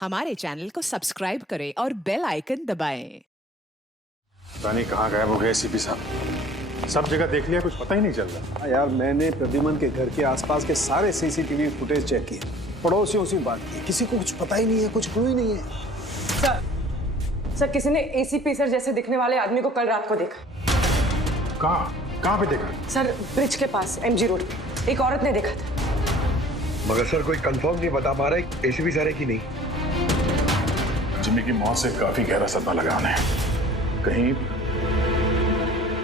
हमारे चैनल को सब्सक्राइब करें और बेल आइकन दबाएं। पता नहीं कहाँ गायब हो गए एसीपी साहब। सब जगह देख लिया, कुछ पता ही नहीं चल रहा। हाँ यार, मैंने प्रद्युमन के घर के आसपास के सारे सीसीटीवी फुटेज चेक किए, पड़ोसियों से बात की, किसी को कुछ पता ही नहीं है, कुछ क्लू ही नहीं है। सर किसी ने एसीपी सर जैसे दिखने वाले आदमी को कल रात को देखा। कहाँ पे देखा? सर ब्रिज के पास एमजी रोड पे एक औरत ने देखा था। मगर सर कोई कंफर्म नहीं बता पा रहा एसीपी सर है कि नहीं। जिम्मी की मौत से काफी गहरा सदमा लगा उन्हें। कहीं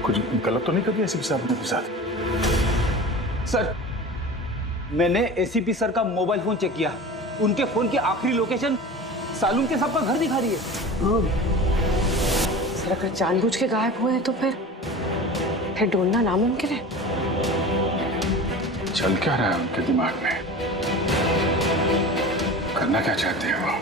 कुछ गलत तो नहीं कर दिया एसीपी साहब ने साथ? सर मैंने एसीपी सर का मोबाइल फोन चेक किया, उनके फोन की आखिरी लोकेशन सालून के साहब का घर दिखा रही है। सर अगर जानबूझ के गायब हुए हैं तो फिर ढूंढना नामुमकिन है। चल क्या रहा है उनके दिमाग में? करना क्या चाहते हैं वो?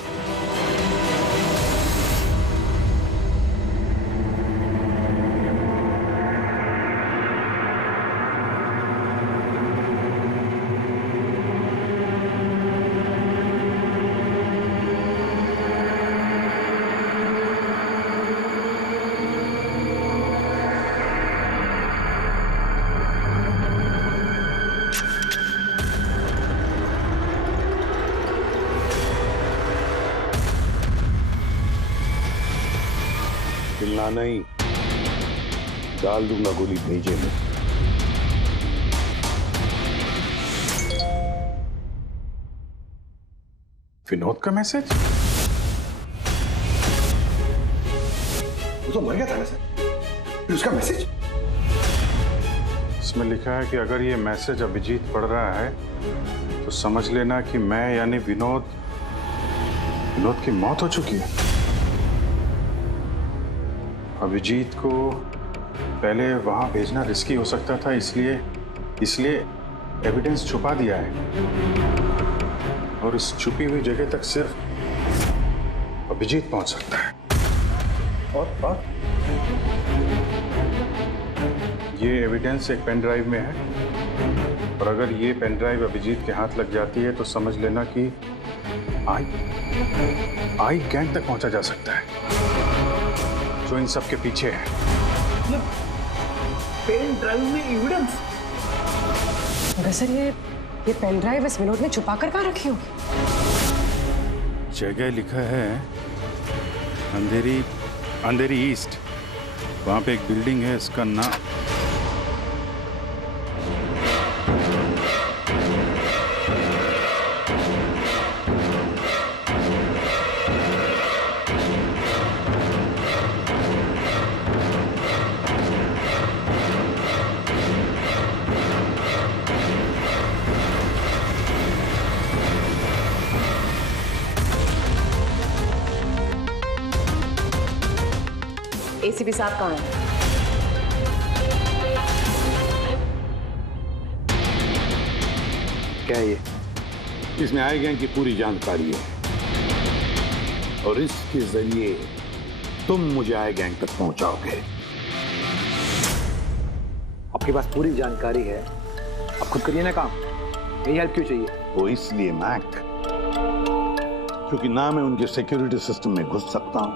चिल्ला नहीं, डाल दूंगा गोली भेजे में। विनोद का मैसेज? वो तो मर गया था ना सर, फिर उसका मैसेज? इसमें लिखा है कि अगर ये मैसेज अभिजीत पढ़ रहा है तो समझ लेना कि मैं यानी विनोद की मौत हो चुकी है। अभिजीत को पहले वहां भेजना रिस्की हो सकता था, इसलिए एविडेंस छुपा दिया है और इस छुपी हुई जगह तक सिर्फ अभिजीत पहुंच सकता है। और ये एविडेंस एक पेन ड्राइव में है और अगर ये पेन ड्राइव अभिजीत के हाथ लग जाती है तो समझ लेना कि आई गैंग तक पहुंचा जा सकता है जो इन सब के पीछे है। पेन ड्राइव में एविडेंस? मगर सर ये पेन ड्राइव इस विनोद ने छुपा कर कहाँ रखी होगी? जगह लिखा है अंधेरी ईस्ट। वहां पे एक बिल्डिंग है, इसका नाम एसीपी साहब कहाँ हैं? क्या ये? इसमें आई गैंग की पूरी जानकारी है और इसके जरिए तुम मुझे आई गैंग तक पहुंचाओगे। आपके पास पूरी जानकारी है, आप खुद करिए ना काम, मेरी हेल्प क्यों चाहिए? वो इसलिए मैक, क्योंकि ना मैं उनके सिक्योरिटी सिस्टम में घुस सकता हूं,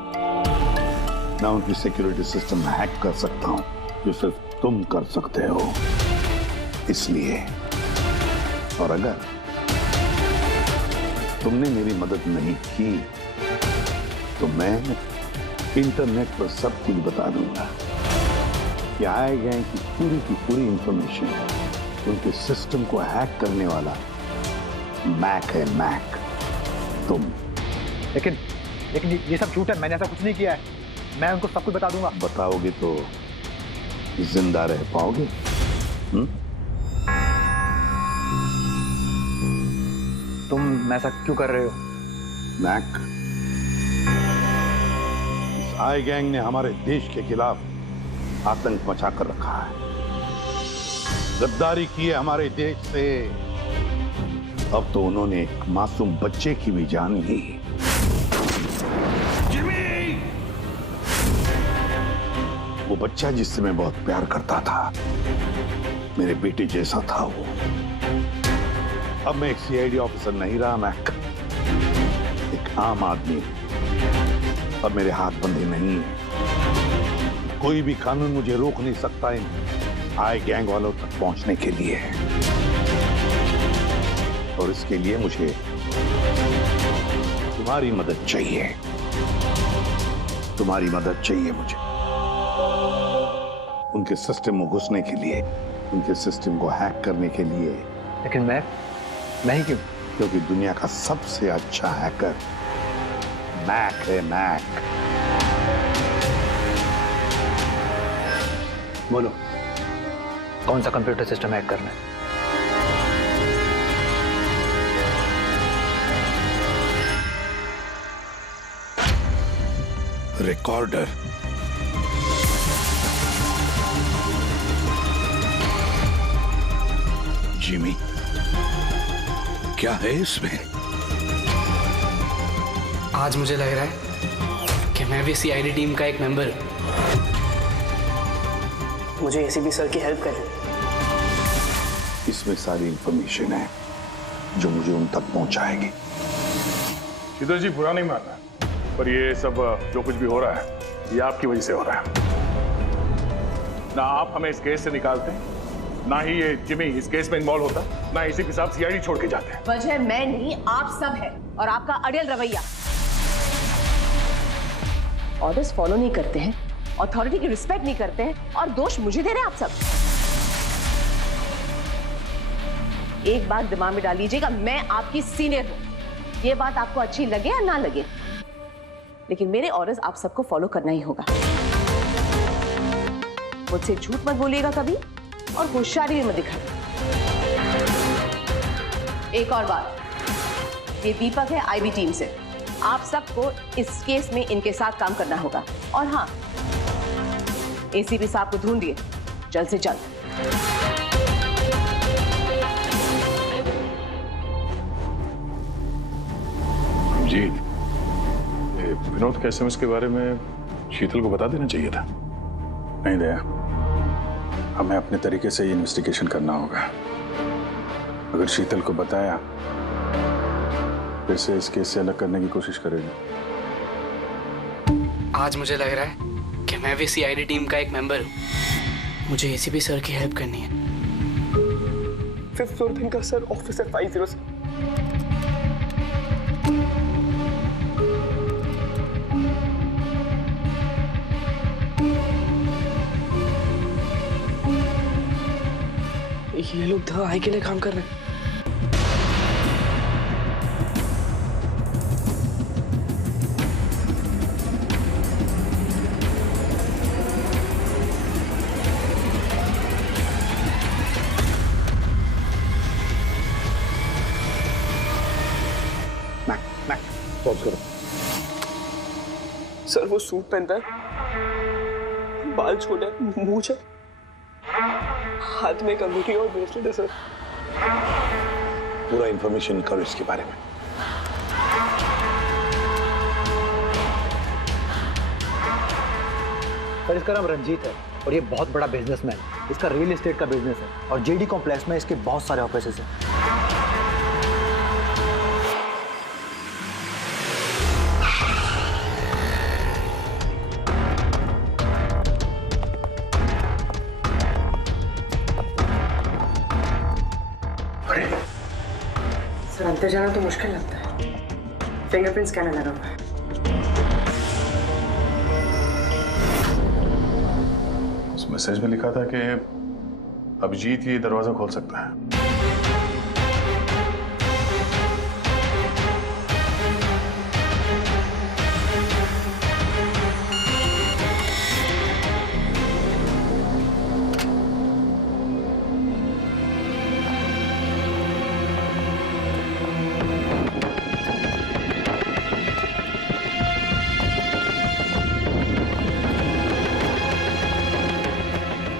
ना उनकी सिक्योरिटी सिस्टम हैक कर सकता हूं, जो सिर्फ तुम कर सकते हो। इसलिए और अगर तुमने मेरी मदद नहीं की तो मैं इंटरनेट पर सब कुछ बता दूंगा कि आई गैंग की पूरी इंफॉर्मेशन उनके सिस्टम को हैक करने वाला मैक है, मैक। तुम लेकिन ये सब झूठ है, मैंने ऐसा कुछ नहीं किया है। मैं उनको सब कुछ बता दूंगा। बताओगे तो जिंदा रह पाओगे? तुम ऐसा क्यों कर रहे हो? मैक, इस आई गैंग ने हमारे देश के खिलाफ आतंक मचा कर रखा है, गद्दारी की है हमारे देश से। अब तो उन्होंने एक मासूम बच्चे की भी जान ली। वो बच्चा जिससे मैं बहुत प्यार करता था, मेरे बेटे जैसा था वो। अब मैं एक सीआईडी ऑफिसर नहीं रहा, मैं एक आम आदमी हूं और मेरे हाथ बंधे नहीं हैं। कोई भी कानून मुझे रोक नहीं सकता इन आई गैंग वालों तक पहुंचने के लिए। और इसके लिए मुझे तुम्हारी मदद चाहिए। तुम्हारी मदद चाहिए मुझे उनके सिस्टम में घुसने के लिए, उनके सिस्टम को हैक करने के लिए। लेकिन मैं ही क्यों? क्योंकि दुनिया का सबसे अच्छा हैकर मैक है, मैक। बोलो, कौन सा कंप्यूटर सिस्टम हैक करना है? रिकॉर्डर। जिमी, क्या है इसमें? आज मुझे लग रहा है कि मैं भी सीआईडी टीम का एक मेंबर हूं। मुझे एसीपी सर की हेल्प करनी। इसमें सारी इंफॉर्मेशन है जो मुझे उन तक पहुंचाएगी। शीतल जी, बुरा नहीं मानना, पर ये सब जो कुछ भी हो रहा है ये आपकी वजह से हो रहा है। ना आप हमें इस केस से निकालते हैं, ना ही ये जिमी इस केस में इन्वॉल्व होता, ना एसीपी साहब सीआईडी छोड़ के जाते हैं। वजह मैं नहीं, आप सब है, और आपका अड़ियल रवैया। ऑर्डर्स फॉलो नहीं करते हैं, अथॉरिटी की रिस्पेक्ट नहीं करते हैं, और दोष मुझे दे रहे हैं आप सब। एक बात दिमाग में डाल लीजिएगा, मैं आपकी सीनियर हूं। ये बात आपको अच्छी लगे या ना लगे, लेकिन मेरे ऑर्डर्स आप सबको फॉलो करना ही होगा। मुझसे झूठ मत बोलिएगा कभी, और होशियारी भी मत दिखाइए। एक और बात, ये दीपक है आईबी टीम से। आप सबको इस केस में इनके साथ काम करना होगा। और हाँ, एसीपी साहब को ढूंढिए जल्द से जल्द। जी, विनोद के एसएमएस के बारे में शीतल को बता देना चाहिए था। नहीं दया, हमें अपने तरीके से ये इन्वेस्टिगेशन करना होगा। अगर शीतल को बताया फिर से इस केस से अलग करने की कोशिश करेगी। आज मुझे लग रहा है कि मैं भी सीआईडी टीम का एक मेंबर हूं। मुझे एसीपी सर की हेल्प करनी है। 5th फ्लोर दिन का सर, ऑफिसर 50। ये लोग द आई के लिए काम कर रहे हैं। पॉज करो। सर वो सूट पहनता है, बाल छोटे, मूंछ है, हाथ में एक अंगूठी और ब्रेसलेट है सर। पूरा इंफॉर्मेशन करो इसके बारे में। सर, इसका नाम रंजीत है और ये बहुत बड़ा बिजनेसमैन है। इसका रियल एस्टेट का बिजनेस है और जेडी कॉम्प्लेक्स में इसके बहुत सारे ऑफिसेस हैं। सर, अंदर जाना तो मुश्किल लगता है। फिंगरप्रिंट स्कैनर लगा हुआ है। उस मैसेज में लिखा था कि अभिजीत ये दरवाजा खोल सकता है।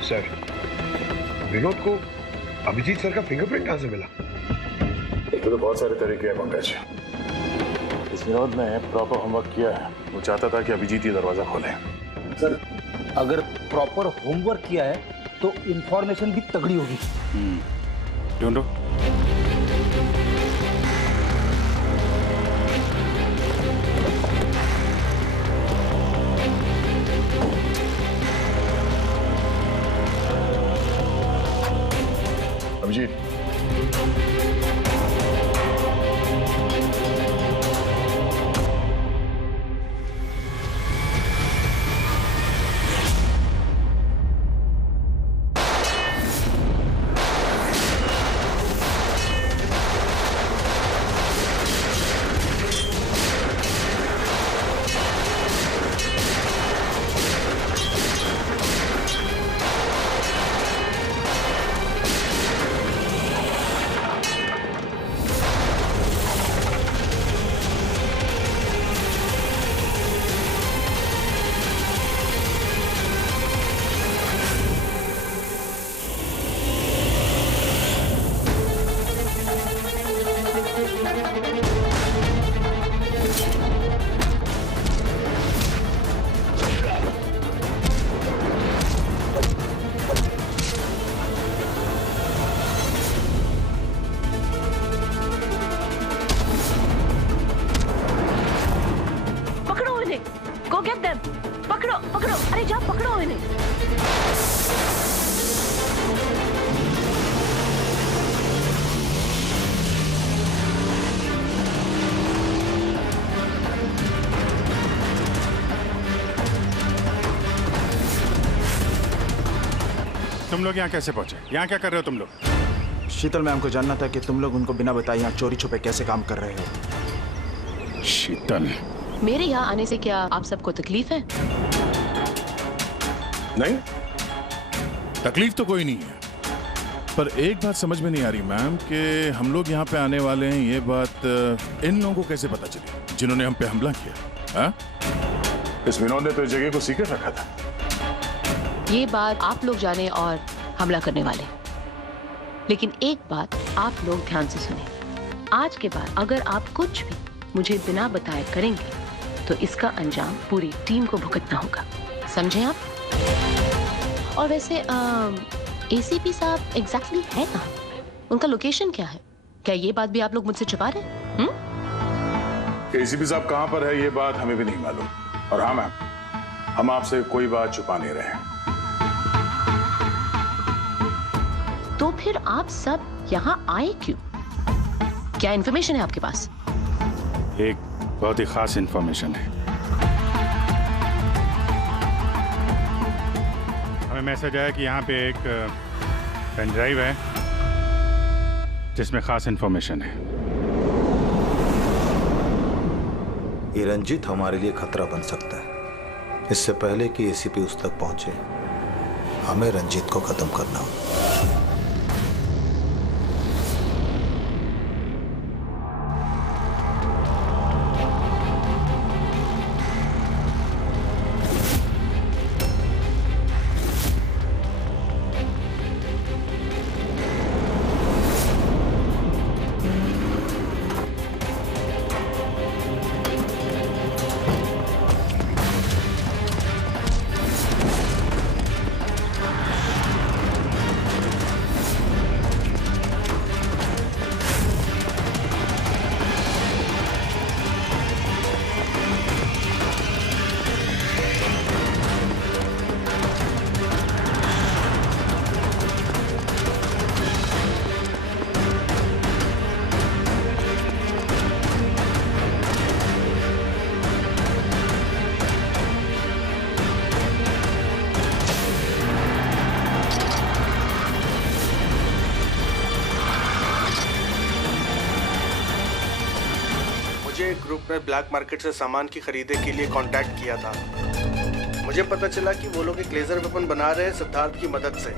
सर, विनोद को अभिजीत सर का फिंगरप्रिंट कहां से मिला? एक तो बहुत सारे तरीके हैं पंकज। इस विनोद ने प्रॉपर होमवर्क किया है। वो चाहता था कि अभिजीत ये दरवाजा खोले। सर, अगर प्रॉपर होमवर्क किया है तो इंफॉर्मेशन भी तगड़ी होगी। ढूंढो। गो गेट देम। पकड़ो पकड़ो, अरे जाओ पकड़ो इन्हें। तुम लोग यहाँ कैसे पहुंचे? यहाँ क्या कर रहे हो तुम लोग? शीतल मैम को जानना था कि तुम लोग उनको बिना बताए यहाँ चोरी छुपे कैसे काम कर रहे हो। शीतल, मेरे यहाँ आने से क्या आप सबको तकलीफ है? नहीं, तकलीफ तो कोई नहीं है, पर एक बात समझ में नहीं आ रही मैम कि हम लोग यहाँ पे आने वाले हैं, ये बात इन लोगों को कैसे पता चली जिन्होंने हम पे हमला किया? हाँ? इस विनोद ने तो इस जगह को सीक्रेट रखा था। ये बात आप लोग जाने और हमला करने वाले, लेकिन एक बात आप लोग ध्यान से सुने। आज के बाद अगर आप कुछ भी मुझे बिना बताए करेंगे तो इसका अंजाम पूरी टीम को भुगतना होगा, समझे आप? और वैसे एसीपी साहब एग्जैक्टली है कहाँ? उनका लोकेशन क्या है? क्या ये बात भी आप लोग मुझसे छुपा रहे हैं? एसीपी साहब कहां पर है ये बात हमें भी नहीं मालूम। और हाँ मैम, हम आपसे कोई बात छुपा नहीं रहे। तो फिर आप सब यहाँ आए क्यों? क्या इन्फॉर्मेशन है आपके पास? एक बहुत ही खास इंफॉर्मेशन है। हमें मैसेज आया कि यहाँ पे एक पेन ड्राइव है जिसमें खास इंफॉर्मेशन है। ये रंजीत हमारे लिए खतरा बन सकता है। इससे पहले कि एसीपी उस तक पहुंचे, हमें रंजीत को खत्म करना होगा। ग्रुप ने ब्लैक मार्केट से सामान की खरीदे के लिए कांटेक्ट किया था। मुझे पता चला कि वो लोग एक लेजर वेपन बना रहे हैं सिद्धार्थ की मदद से,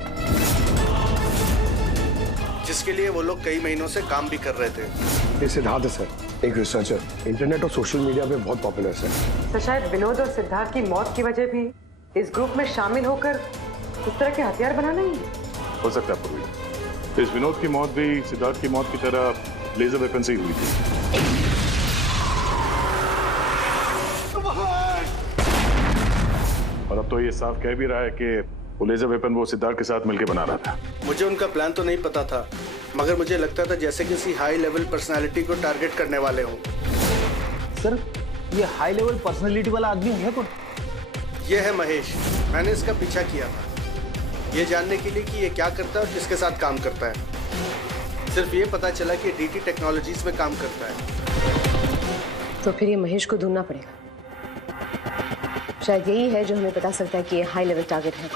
जिसके लिए वो लोग कई महीनों से काम भी कर रहे थे। ये सिद्धार्थ है सर, एक रिसर्चर, इंटरनेट और सोशल मीडिया पे बहुत पॉपुलर है तो शायद विनोद और सिद्धार्थ की मौत की वजह भी इस ग्रुप में शामिल होकर उस तरह के हथियार बनाना ही हो सकता है पूर्वी। इस विनोद की मौत भी सिद्धार्थ की मौत की तरह लेजर वेपन से ही हुई थी। और अब तो ये साफ कह भी रहा है कि वो लेजर वेपन वो सिद्धार्थ के साथ मिलकर बना रहा था। मुझे उनका प्लान तो नहीं पता था, मगर मुझे लगता था जैसे किसी हाई लेवल पर्सनालिटी को टारगेट करने वाले हों। सर, ये हाई लेवल पर्सनालिटी वाला आदमी है कौन? ये है महेश। मैंने इसका पीछा किया था ये जानने के लिए कि ये क्या करता है और किसके साथ काम करता है। सिर्फ ये पता चला कि डीटी टेक्नोलॉजीज में काम करता है। तो फिर ये महेश को ढूंढना पड़ेगा। शायद यही है जो हमें बता सकता है कि ये हाई लेवल टारगेट है।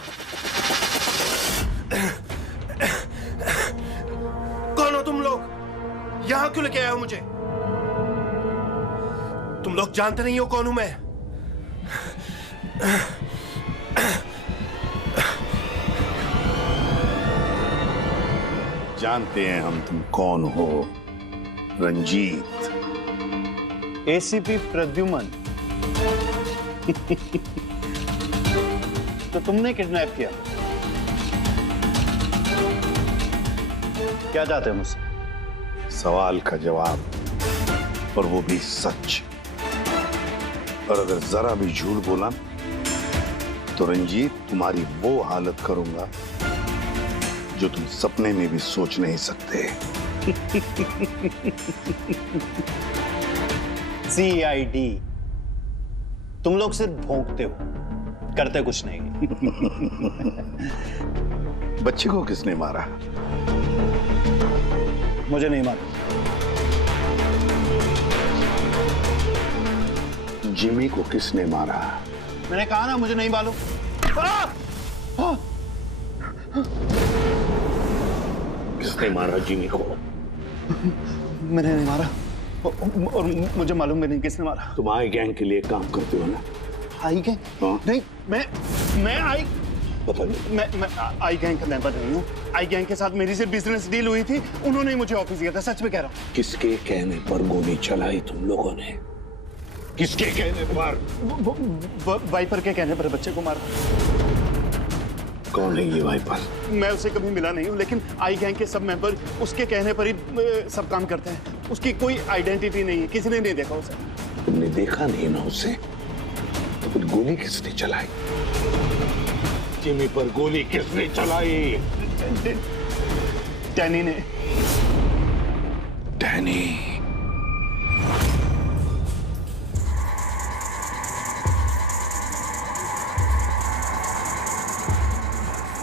कौन हो तुम लोग? यहाँ क्यों लेके आए हो मुझे? तुम लोग जानते नहीं हो कौन हूं मैं? जानते हैं हम तुम कौन हो, रंजीत। एसीपी प्रद्युमन। तो तुमने किडनैप किया? क्या चाहते हो मुझसे? सवाल का जवाब, और वो भी सच। और अगर जरा भी झूठ बोला तो रंजीत तुम्हारी वो हालत करूंगा जो तुम सपने में भी सोच नहीं सकते। CID तुम लोग सिर्फ भौंकते हो, करते कुछ नहीं। बच्चे को किसने मारा? मुझे नहीं मालूम। जिमी को किसने मारा? मैंने कहा ना मुझे नहीं मालूम। किसने मारा जिमी को? मैंने नहीं मारा और मुझे मालूम भी नहीं किसने मारा। तुम आई गैंग के लिए काम करते हो ना? आई गैंग? नहीं, मैं आई पता नहीं। मैं आई गैंग का मेंबर नहीं हूँ। आई गैंग के साथ मेरी सिर्फ बिजनेस डील हुई थी, उन्होंने ही मुझे ऑफिस दिया था, सच में कह रहा हूँ। किसके कहने पर गोली चलाई तुम लोगों ने? किसके कहने पर? वाइपर के कहने पर बच्चे को मारा। कौन है ये वाइपर? मैं उसे कभी मिला नहीं हूँ, लेकिन आई गैंग के सब मेंबर उसके कहने पर ही सब काम करते हैं। उसकी कोई आइडेंटिटी नहीं है, किसी ने नहीं देखा उसे। तुमने देखा नहीं ना उसे, तो फिर गोली किसने चलाई? जिमी पर गोली किसने चलाई? डैनी ने। डैनी?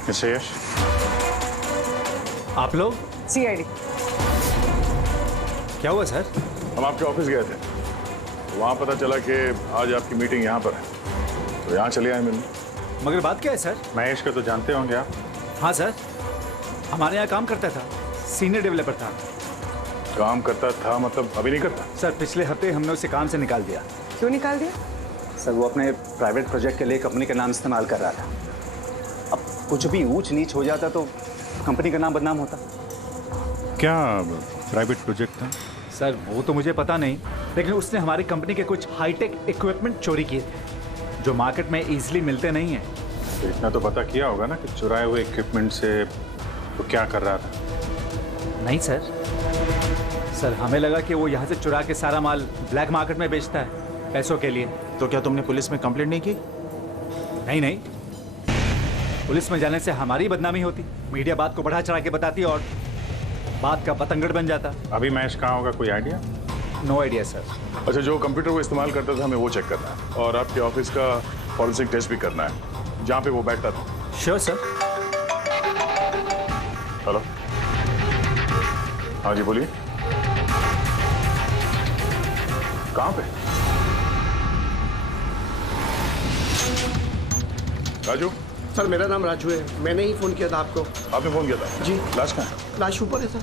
मिस्टर यश, आप लोग? सीआईडी। क्या हुआ सर? हम आपके ऑफिस गए थे, वहां पता चला कि आज आपकी मीटिंग यहाँ पर है, तो यहाँ चले आए मिलने। मगर बात क्या है सर? महेश को तो जानते होंगे आप? हाँ सर, हमारे यहाँ काम करता था, सीनियर डेवलपर था। काम करता था मतलब अभी नहीं करता? सर पिछले हफ्ते हमने उसे काम से निकाल दिया। क्यों निकाल दिया? सर वो अपने प्राइवेट प्रोजेक्ट के लिए कंपनी का नाम इस्तेमाल कर रहा था। अब कुछ भी ऊंच नीच हो जाता तो कंपनी का नाम बदनाम होता। क्या प्राइवेट प्रोजेक्ट था? सर वो तो मुझे पता नहीं, लेकिन उसने हमारी कंपनी के कुछ हाईटेक इक्विपमेंट चोरी किए थे जो मार्केट में इजीली मिलते नहीं हैं। तो इतना तो पता किया होगा ना कि चुराए हुए इक्विपमेंट से तो क्या कर रहा था? नहीं सर, हमें लगा कि वो यहाँ से चुरा के सारा माल ब्लैक मार्केट में बेचता है पैसों के लिए। तो क्या तुमने पुलिस में कंप्लेंट नहीं की? नहीं, पुलिस में जाने से हमारी बदनामी होती, मीडिया बात को बढ़ा चढ़ा के बताती और बात का पतंगड़ बन जाता। अभी महेश कहाँ होगा, कोई आइडिया? No idea sir. अच्छा, जो कंप्यूटर वो इस्तेमाल करता था हमें वो चेक करना है, और आपके ऑफिस का फॉरेंसिक टेस्ट भी करना है जहाँ पे वो बैठता था। Sure sir. हेलो, हाँ जी बोलिए। कहाँ पे? राजू? सर मेरा नाम राजू है, मैंने ही फोन किया था आपको। आपने फोन किया था? जी। लाश कहाँ है? लाश ऊपर है सर।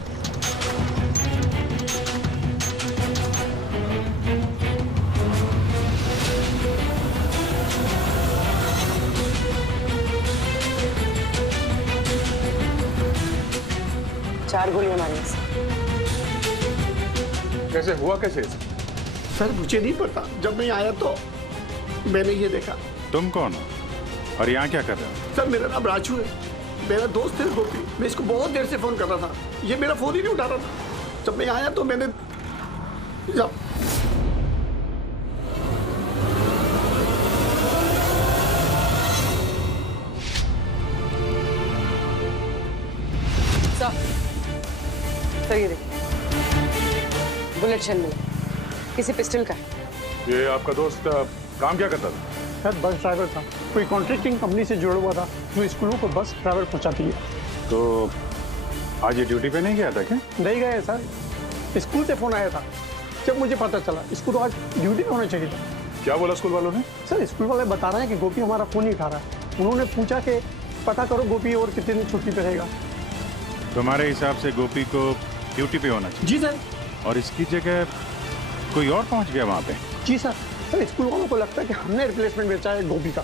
चार गोलियां मारी। कैसे हुआ, कैसे? सर मुझे नहीं पता, जब मैं आया तो मैंने ये देखा। तुम कौन हो और यहाँ क्या कर रहे हो? सर मेरा नाम राजू है, मेरा दोस्त है गोपी। मैं इसको बहुत देर से फोन कर रहा था, ये मेरा फोन ही नहीं उठा रहा था। जब मैं आया तो मैंने सर ये देखिए, बुलेट शेल मिला, किसी पिस्टल का है। ये आपका दोस्त काम क्या करता था? सर बस ड्राइवर था, कोई कॉन्ट्रैक्टिंग कंपनी से जुड़ा हुआ था जो स्कूलों को बस ड्राइवर पहुंचाती है। तो आज ये ड्यूटी पे नहीं गया था क्या? नहीं गए सर, स्कूल से फोन आया था, जब मुझे पता चला इसको तो आज ड्यूटी पे होना चाहिए था। क्या बोला स्कूल वालों ने? सर स्कूल वाले बता रहे हैं कि गोपी हमारा फोन नहीं उठा रहा है। उन्होंने पूछा कि पता करो गोपी और कितने दिन छुट्टी पे रहेगा। तुम्हारे हिसाब से गोपी को ड्यूटी पे होना चाहिए? जी सर। और इसकी जगह कोई और पहुंच गया वहाँ पे? जी सर। सर स्कूल वालों को लगता है कि हमने रिप्लेसमेंट बेचा है गोपी का,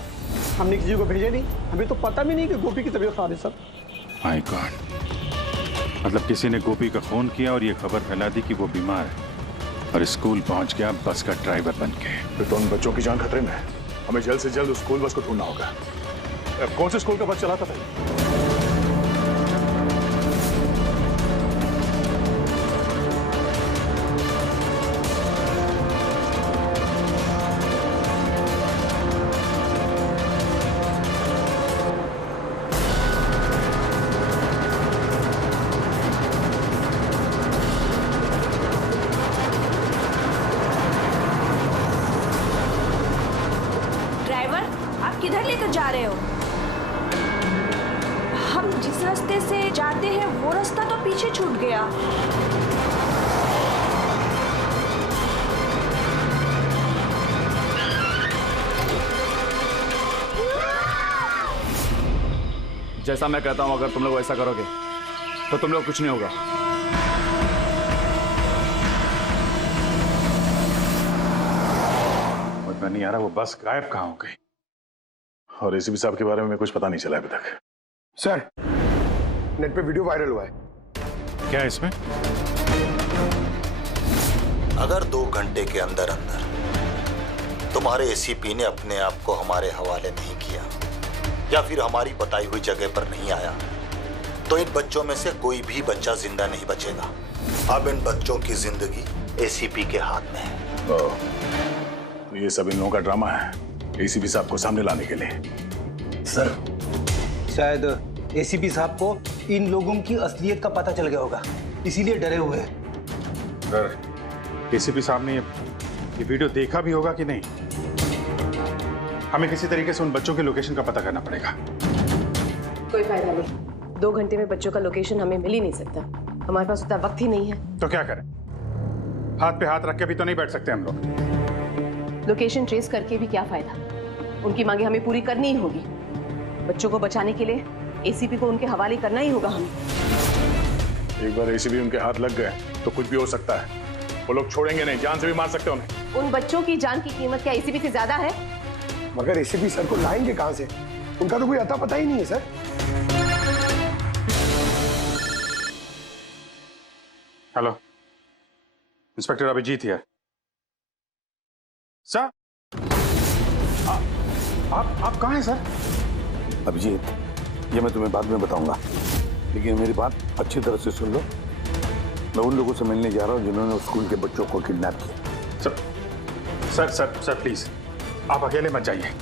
हमने किसी को भेजा नहीं, हमें तो पता भी नहीं कि गोपी की तबीयत खराब है सर। माय गॉड, मतलब किसी ने गोपी का फोन किया और ये खबर फैला दी कि वो बीमार है और स्कूल पहुंच गया बस का ड्राइवर बन के। फिर तो उन बच्चों की जान खतरे में है, हमें जल्द से जल्द उस स्कूल बस को ढूंढना होगा। कौन से स्कूल का बस चलाता था? किधर लेकर जा रहे हो? हम जिस रास्ते से जाते हैं वो रास्ता तो पीछे छूट गया। जैसा मैं कहता हूं, अगर तुम लोग ऐसा करोगे तो तुम लोग कुछ नहीं होगा। समझ में नहीं आ रहा वो बस गायब कहाँ हो गई, और एसीपी साहब के बारे में कुछ पता नहीं चला अभी तक। सर, नेट पे वीडियो वायरल हुआ है। क्या है इसमें? अगर 2 घंटे के अंदर अंदर तुम्हारे एसीपी ने अपने आप को हमारे हवाले नहीं किया या फिर हमारी बताई हुई जगह पर नहीं आया, तो इन बच्चों में से कोई भी बच्चा जिंदा नहीं बचेगा। अब इन बच्चों की जिंदगी एसीपी के हाथ में है। तो ये सब इन लोगों का ड्रामा है एसीपी साहब को सामने लाने के लिए। सर, शायद एसीपी साहब को इन लोगों की असलियत का पता चल गया होगा, इसीलिए डरे हुए हैं। सर, एसीपी साहब ने ये वीडियो देखा भी होगा कि नहीं? हमें किसी तरीके से उन बच्चों के लोकेशन का पता करना पड़ेगा। कोई फायदा नहीं, 2 घंटे में बच्चों का लोकेशन हमें मिल ही नहीं सकता। हमारे पास उतना वक्त ही नहीं है। तो क्या करें? हाथ पे हाथ रख के भी तो नहीं बैठ सकते हम लोग। लोकेशन ट्रेस करके भी क्या फायदा? उनकी मांगे हमें पूरी करनी ही होगी। बच्चों को बचाने के लिए एसीपी को उनके हवाले करना ही होगा हमें। एक बार एसीपी उनके हाथ लग गए तो कुछ भी हो सकता है। वो लोग छोड़ेंगे नहीं, जान से भी मार सकते उन्हें। उन बच्चों की जान की कीमत क्या एसीपी से ज्यादा है? मगर एसीपी सर को लाएंगे कहां से? उनका तो कोई अता पता ही नहीं है sir. Hello, inspector Abhijeet here. Sir, आप कहाँ हैं सर? अभिजीत, ये मैं तुम्हें बाद में बताऊंगा, लेकिन मेरी बात अच्छी तरह से सुन लो। मैं उन लोगों से मिलने जा रहा हूँ जिन्होंने उस स्कूल के बच्चों को किडनैप किया। सर प्लीज आप अकेले मत जाइए,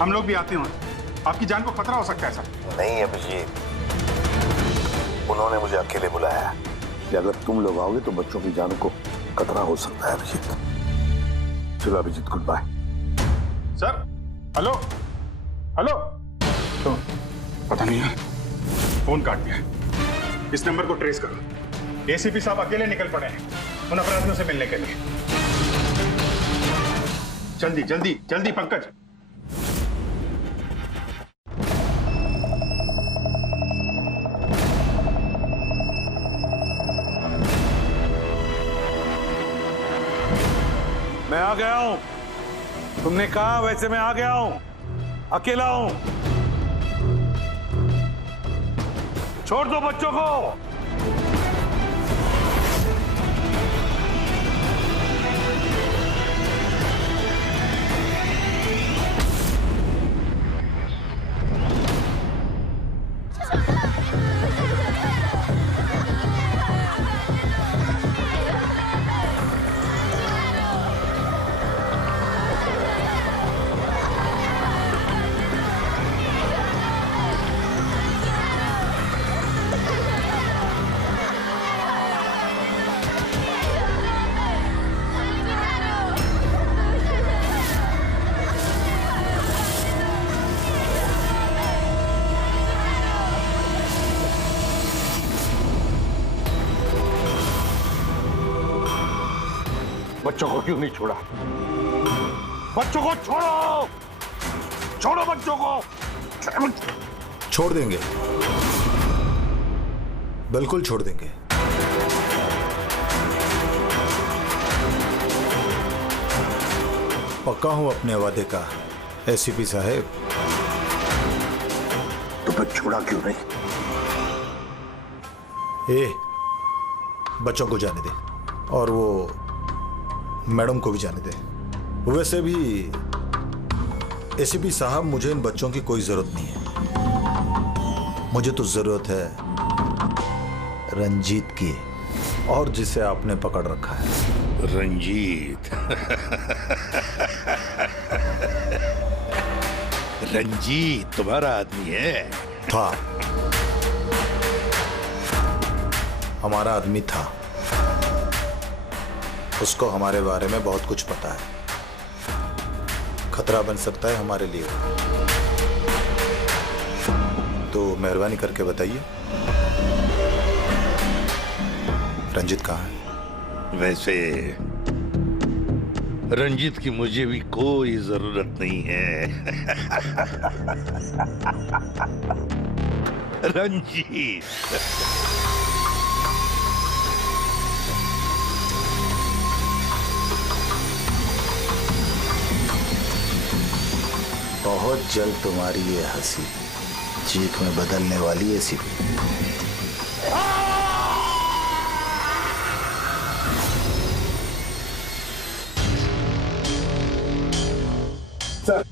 हम लोग भी आते हैं। आपकी जान को खतरा हो सकता है सर। नहीं अभिजीत, उन्होंने मुझे अकेले बुलाया कि अगर तुम लोग आओगे तो बच्चों की जान को खतरा हो सकता है। अभिजीत, चलो Abhijeet, good bye. Sir, hello hello, तो पता नहीं है, फोन काट दिया। इस नंबर को ट्रेस करो। एसीपी साहब अकेले निकल पड़े हैं उन अपराधियों से मिलने के लिए। जल्दी जल्दी जल्दी पंकज। मैं आ गया हूं। तुमने कहा वैसे मैं आ गया हूं। अकेला हूं। छोड़ दो बच्चों को। बच्चों को क्यों नहीं छोड़ा? बच्चों को छोड़ो, छोड़ो बच्चों को। छोड़ देंगे, बिल्कुल छोड़ देंगे। पक्का हूं अपने वादे का एसीपी साहब। तो फिर छोड़ा क्यों नहीं? बच्चों को जाने दे और वो मैडम को भी जाने दे। वैसे भी एसीपी साहब, मुझे इन बच्चों की कोई जरूरत नहीं है। मुझे तो जरूरत है रंजीत की, और जिसे आपने पकड़ रखा है। रंजीत? रंजीत तुम्हारा आदमी है? था, हमारा आदमी था। उसको हमारे बारे में बहुत कुछ पता है। खतरा बन सकता है हमारे लिए, तो मेहरबानी करके बताइए रंजीत कहाँ है? वैसे रंजीत की मुझे भी कोई जरूरत नहीं है। रंजीत बहुत जल्द तुम्हारी ये हंसी चीख में बदलने वाली है एसीपी। सर,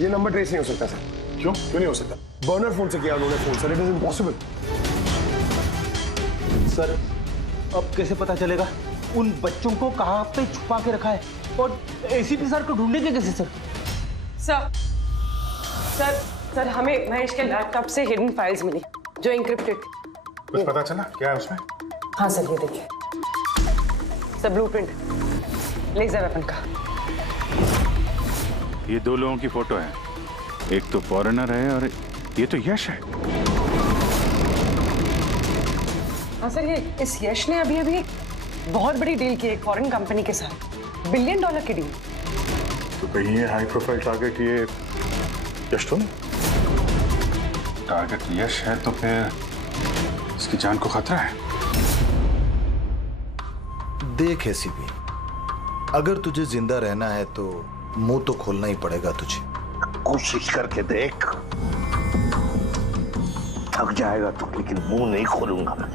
ये नंबर ट्रेस नहीं हो सकता सर। क्यों नहीं हो सकता? बर्नर फोन से किया उन्होंने phone sir, it is impossible. Sir अब कैसे पता चलेगा उन बच्चों को कहाँ पे छुपा के रखा है, और एसीपी सर को ढूंढेंगे कैसे सर? सर हमें महेश के लैपटॉप से हिडन फाइल्स मिली जो इंक्रिप्टेड। कुछ पता चला क्या है उसमें? हाँ सर, ये देखिए सर, ब्लूप्रिंट लेजर वेपन का। ये दो लोगों की फोटो है, एक तो फॉरेनर है और ये तो यश है। हाँ सर, ये इस यश ने अभी अभी बहुत बड़ी डील की है एक फॉरेन कंपनी के साथ, $1 बिलियन की डील। तो कहीं ये हाई प्रोफाइल टारगेट ये यश तो नहीं? टारगेट यश है तो फिर इसकी जान को खतरा है। देख एसीपी, अगर तुझे जिंदा रहना है तो मुंह तो खोलना ही पड़ेगा तुझे। कोशिश करके देख, थक जाएगा तो, लेकिन मुंह नहीं खोलूंगा मैं।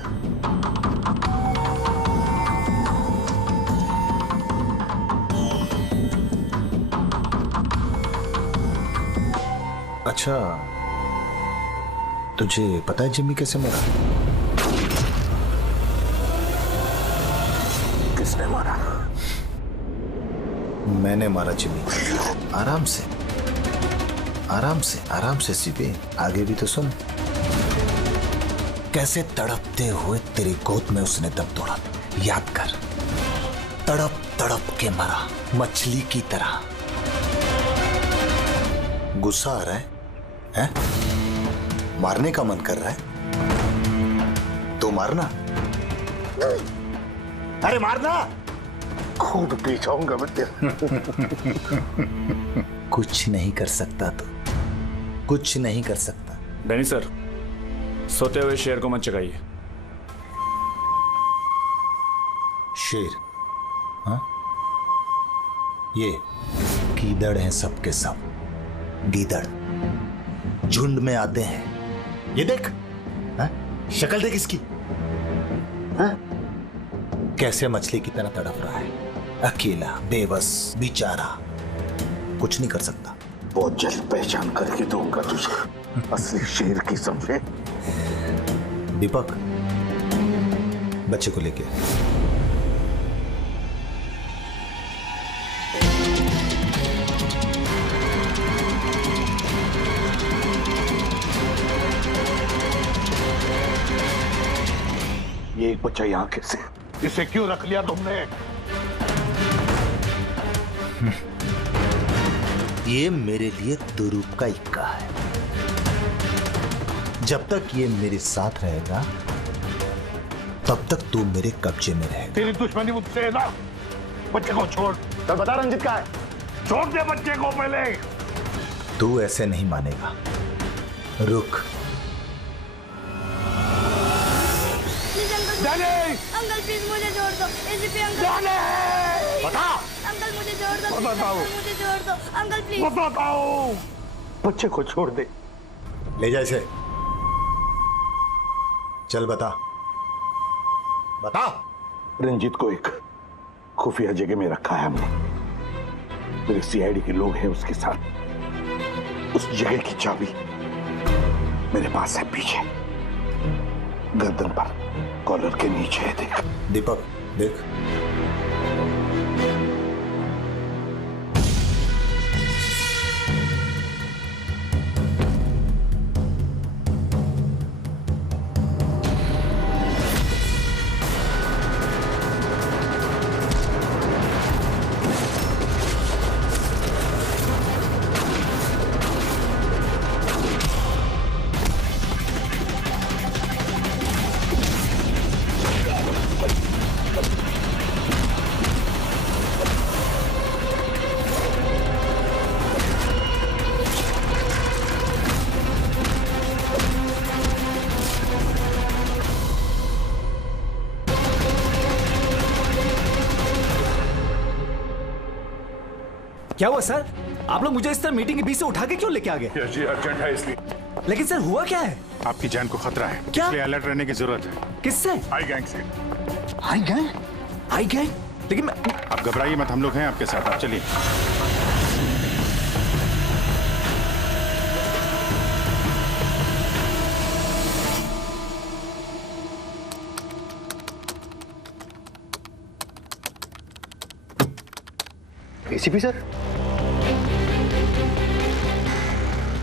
अच्छा, तुझे पता है जिम्मी कैसे मरा? किसने मारा? मैंने मारा जिम्मी। आराम से आराम से आराम से सीबे, आगे भी तो सुन। कैसे तड़पते हुए तेरी गोद में उसने दम तोड़ा, याद कर। तड़प तड़प के मरा, मछली की तरह। गुस्सा आ रहा है? हैं? मारने का मन कर रहा है तो मारना। अरे मारना, खुद पी जाऊंगा मैं तेरे। कुछ नहीं कर सकता तो, कुछ नहीं कर सकता। डैनी सर, सोते हुए शेर को मत चगाइए। शेर? हाँ? ये गीदड़ हैं सबके सब, गीदड़ झुंड में आते हैं। ये देख, हाँ? शक्ल देख इसकी, हाँ? कैसे मछली की तरह तड़प रहा है, अकेला, बेबस, बेचारा, कुछ नहीं कर सकता। बहुत जल्द पहचान करके दूंगा तुझे असली शेर की, समझे? दीपक, बच्चे को लेके ये एक बच्चा यहाँ कैसे? इसे क्यों रख लिया तुमने? ये मेरे लिए दुरूप का इक्का है। जब तक ये मेरे साथ रहेगा तब तक तू मेरे कब्जे में रहेगा। तेरी दुश्मनी मुझसे है ना? बच्चे को छोड़। चल बता रंजित कहाँ है? छोड़ दे बच्चे को पहले। तू ऐसे नहीं मानेगा, रुक। अंकल प्लीज मुझे छोड़ दो, एसीपी अंकल। बता। अंकल मुझे छोड़ दो, बताओ। मुझे छोड़ दो अंकल प्लीज। बताओ। बच्चे को छोड़ दे। ले जा इसे। चल बता, बता। रंजीत को एक खुफिया जगह में रखा है हमने। मेरे सीआईडी के लोग हैं उसके साथ। उस जगह की चाबी मेरे पास है, पीछे गर्दन पर कॉलर के नीचे है। देख दीपक, देख। क्या हुआ सर? आप लोग मुझे इस तरह मीटिंग के बीच से उठा के क्यों लेके आ गए? जी अर्जेंट है इसलिए। लेकिन सर हुआ क्या है? आपकी जान को खतरा है, क्या? इसलिए अलर्ट रहने की जरूरत है। किससे? आई गैंग से। आई गैंग? आई गैंग? लेकिन मैं... आप घबराइए मत, हम लोग हैं आपके साथ, आप चलिए। ACP sir?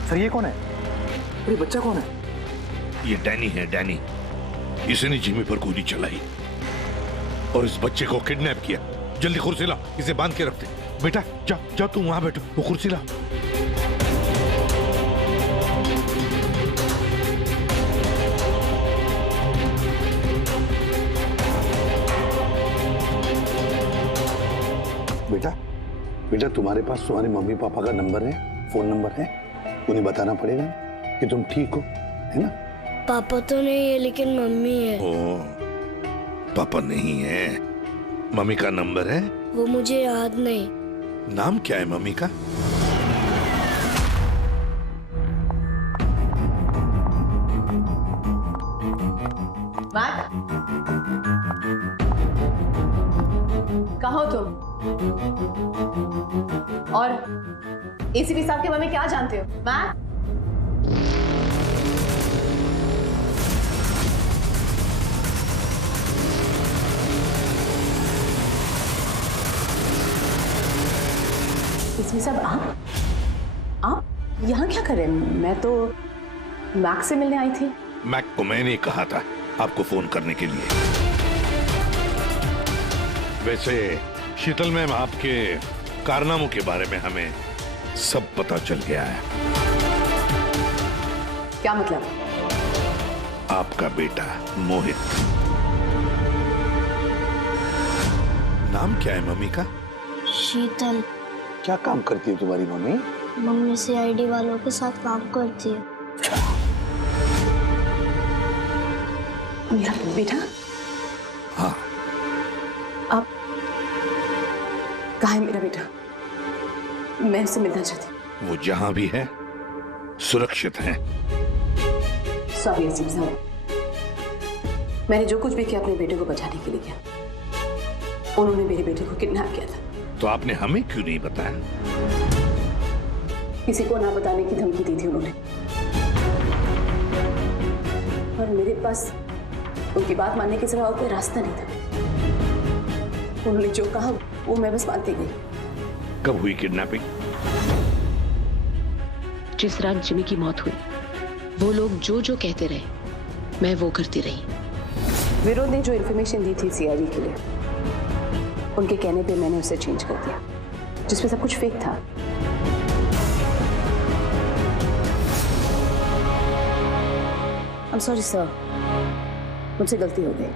सर ये कौन है? और ये बच्चा कौन है? ये डैनी है, डैनी। इसने जिमी पर गोली चलाई और इस बच्चे को किडनैप किया। जल्दी कुर्सी ला, इसे बांध के रखते। बेटा जा जा, तू वहां बैठो, वो कुर्सी ला। बेटा बेटा, तुम्हारे पास तुम्हारे मम्मी पापा का नंबर है, फोन नंबर है? उन्हें बताना पड़ेगा कि तुम ठीक हो, है ना? पापा तो नहीं है लेकिन मम्मी है। ओ, पापा नहीं है, मम्मी का नंबर है? वो मुझे याद नहीं। नाम क्या है मम्मी का? कहाँ हो तुम? और एसीपी साहब के बारे में क्या जानते हो? मैट? एसीपी साहब आप यहाँ क्या कर रहे हैं? मैं तो मैक से मिलने आई थी। मैक को मैंने कहा था आपको फोन करने के लिए। वैसे शीतल मैम, आपके कारनामों के बारे में हमें सब पता चल गया है। क्या मतलब? आपका बेटा मोहित। नाम क्या है मम्मी का? शीतल। क्या काम करती है तुम्हारी मम्मी? मम्मी सीआईडी वालों के साथ काम करती है। मेरा बेटा? हाँ। अब कहाँ है मेरा बेटा? मैं उससे मिलना चाहती हूँ। वो जहां भी है सुरक्षित है। सॉरी एसीपी साहब, मैंने जो कुछ भी किया अपने बेटे को बचाने के लिए किया। उन्होंने मेरे बेटे को किडनैप किया था। तो आपने हमें क्यों नहीं बताया? किसी को ना बताने की धमकी दी थी उन्होंने, और मेरे पास उनकी बात मानने के सिवा और कोई रास्ता नहीं था। उन्होंने जो कहा वो मैं बस मानती गई। कब हुई किडनैपिंग? जिस रात जिमी की मौत हुई, वो लोग जो जो कहते रहे मैं वो करती रही। विरोध ने जो इन्फॉर्मेशन दी थी सीआईडी के लिए, उनके कहने पे मैंने उसे चेंज कर दिया, जिसमें सब कुछ फेक था। I'm sorry sir, मुझसे गलती हो गई।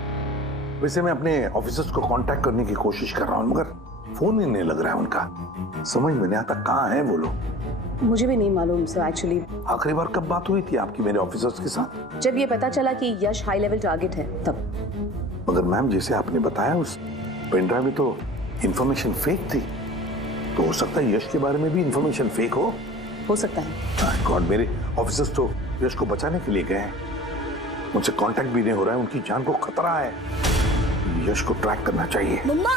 वैसे मैं अपने ऑफिसर्स को कांटेक्ट करने की कोशिश कर रहा हूँ, मगर फोन ही नहीं लग रहा है उनका। समझ में नहीं आता कहाँ है वो लोग। मुझे भी नहीं मालूम सर एक्चुअली। आखिरी बार कब बात हुई थी आपकी मेरे ऑफिसर्स के साथ? जब ये पता चला कि यश हाई लेवल टारगेट है तब। मगर मैम, जैसे आपने बताया उस पेनड्राइव में तो इंफॉर्मेशन फेक थी, तो हो सकता है यश के बारे में भी इंफॉर्मेशन फेक हो सकता है। गॉड, मेरे ऑफिसर्स तो यश को बचाने के लिए गए हैं, उनसे कांटेक्ट भी नहीं हो रहा है, उनकी जान को खतरा है। यश को ट्रैक करना चाहिए। मम्मा,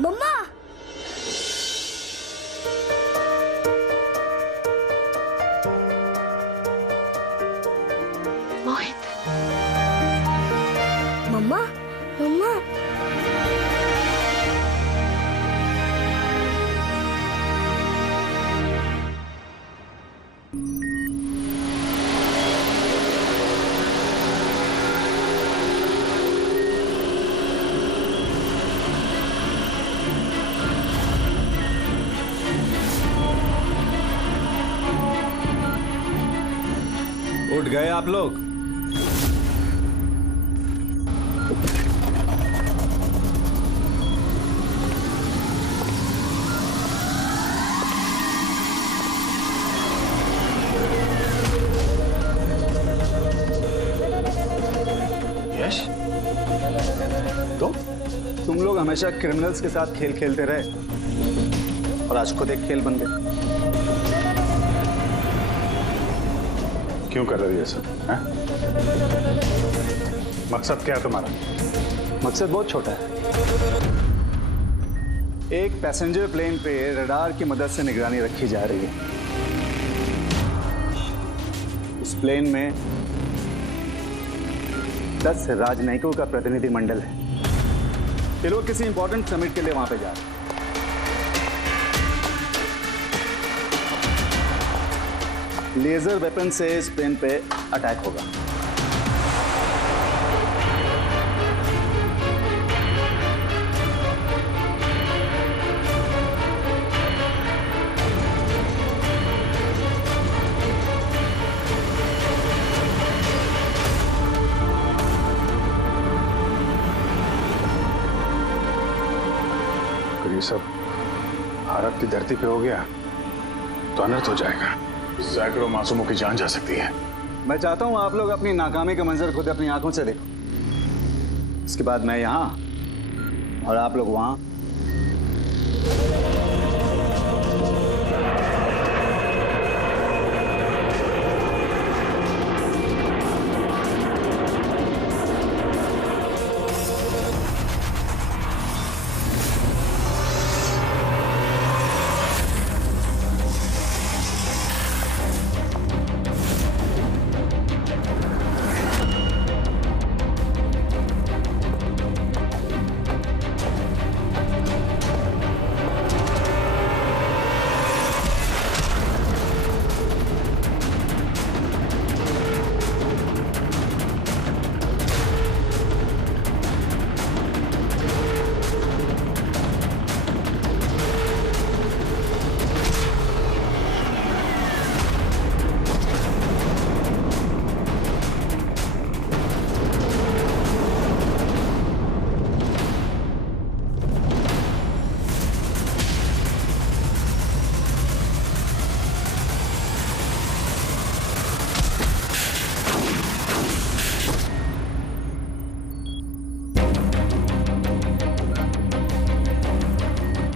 मम्मा। मोहित। मम्मा, मम्मा। उठ गए आप लोग? यश, तुम लोग हमेशा क्रिमिनल्स के साथ खेल खेलते रहे और आज खुद एक खेल बन गए। क्यों कर रहे हो ये सब? मकसद क्या है तुम्हारा? मकसद बहुत छोटा है। एक पैसेंजर प्लेन पे रडार की मदद से निगरानी रखी जा रही है। उस प्लेन में 10 राजनयिकों का प्रतिनिधि मंडल है। ये लोग किसी इंपॉर्टेंट समिट के लिए वहां पे जा रहे हैं। लेजर वेपन से इस प्लेन पे अटैक होगा। अगर ये सब भारत की धरती पे हो गया तो अनर्थ हो जाएगा। सैकड़ों मासूमों की जान जा सकती है। मैं चाहता हूं आप लोग अपनी नाकामी का मंजर खुद अपनी आंखों से देखो। उसके बाद मैं यहां और आप लोग वहां।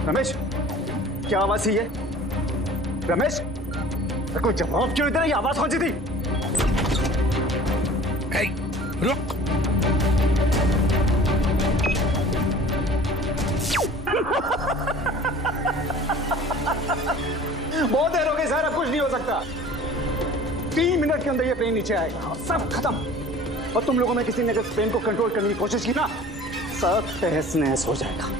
रमेश, क्या आवाज थी ये? रमेश, कोई जवाब क्यों इधर? ये आवाज कौन सी थी? रुक। बहुत देर हो गई सर, अब कुछ नहीं हो सकता। 3 मिनट के अंदर ये प्लेन नीचे आएगा और सब खत्म। और तुम लोगों में किसी ने अगर प्लेन को कंट्रोल करने की कोशिश की ना, सब तहस नहस हो जाएगा।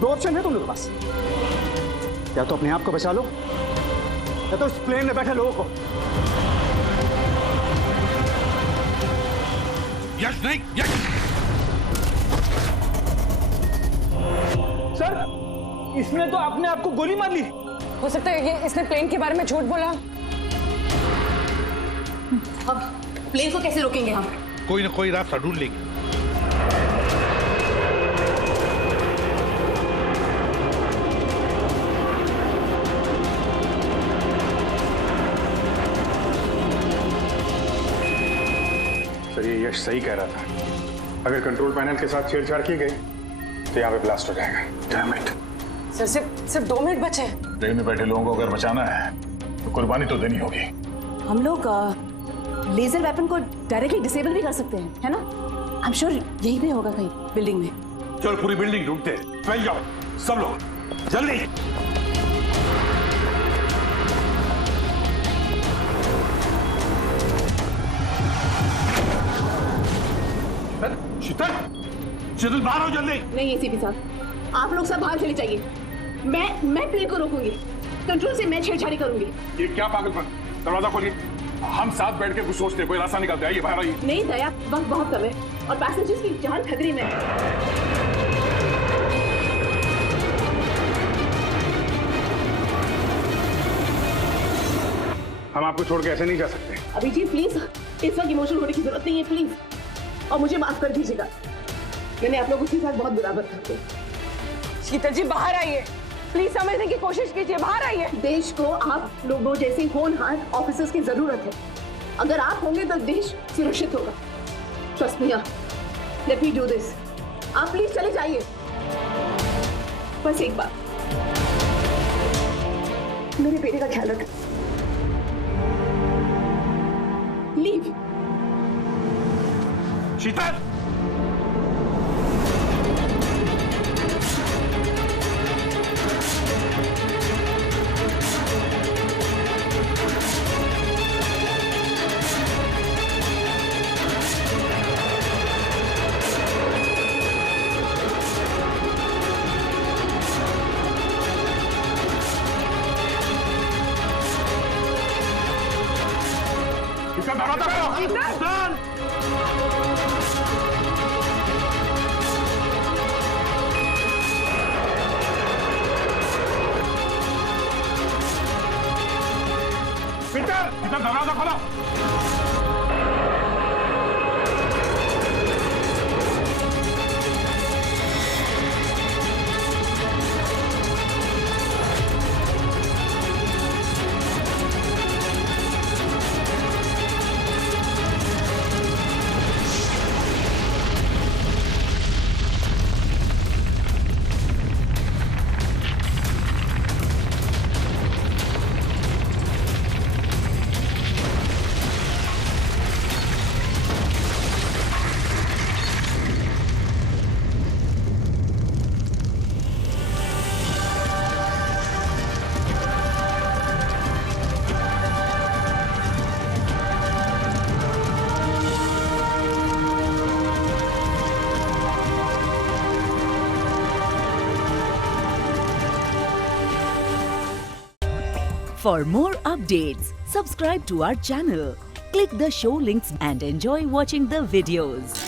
2 ऑप्शन है तुम लोगों के पास, या तो अपने आप को बचा लो या तो उस प्लेन में बैठे लोगों को। यश नहीं, यश। सर, इसने तो अपने आप को गोली मार ली। हो सकता है कि इसने प्लेन के बारे में झूठ बोला। अब प्लेन को कैसे रोकेंगे हम? कोई ना कोई रास्ता ढूंढ लेंगे। सर, ये यश सही कह रहा था। अगर कंट्रोल पैनल के साथ छेड़छाड़ की गई तो यहाँ पे ब्लास्ट हो जाएगा। Damn it. सर, सिर्फ 2 मिनट बचे हैं। ट्रेन में बैठे लोगों को अगर बचाना है तो कुर्बानी तो देनी होगी। हम लोग लेजर वेपन को डायरेक्टली डिसेबल भी कर सकते हैं, है ना? आई एम श्योर यही पे होगा कहीं बिल्डिंग में। चल, पूरी बिल्डिंग ढूंढते हैं। फैल जाओ सब लोग, जल्दी। शीतल, शीतल बाहर आओ जल्दी। नहीं एसीपी साहब, आप लोग सब बाहर चले जाइए। मैं प्लेन को रोकूंगी, कंट्रोल से मैं छेड़छाड़ी करूंगी। ये क्या पागलपन? दरवाजा खोलिए। हम साथ बैठ के कुछ सोचते हैं, कोई रास्ता निकालते हैं। आइए बाहर आइए। नहीं दया, वक्त बहुत कम है और पैसेंजर्स की जान खतरे में है। हम आपको छोड़ के ऐसे नहीं जा सकते। अभिजीत प्लीज, इस वक्त इमोशनल होने की जरूरत नहीं है प्लीज, और मुझे माफ कर दीजिएगा। मैंने आप लोगों के साथ बहुत बुरा बर्ताव किया। शीतल जी बाहर आइए, प्लीज समझने की कोशिश कीजिए। बाहर आइए। देश को आप लोगों जैसे होनहार ऑफिसर्स की जरूरत है। अगर आप होंगे तो देश सुरक्षित होगा। Trust me, let me do this. आप प्लीज चले जाइए। बस एक बार। मेरे बेटे का ख्याल रख। लीव। शीतल, इसका दरवाजा खोलो। पीटर, इधर दरवाजा खोलो। For more updates, subscribe to our channel, click the show links and enjoy watching the videos.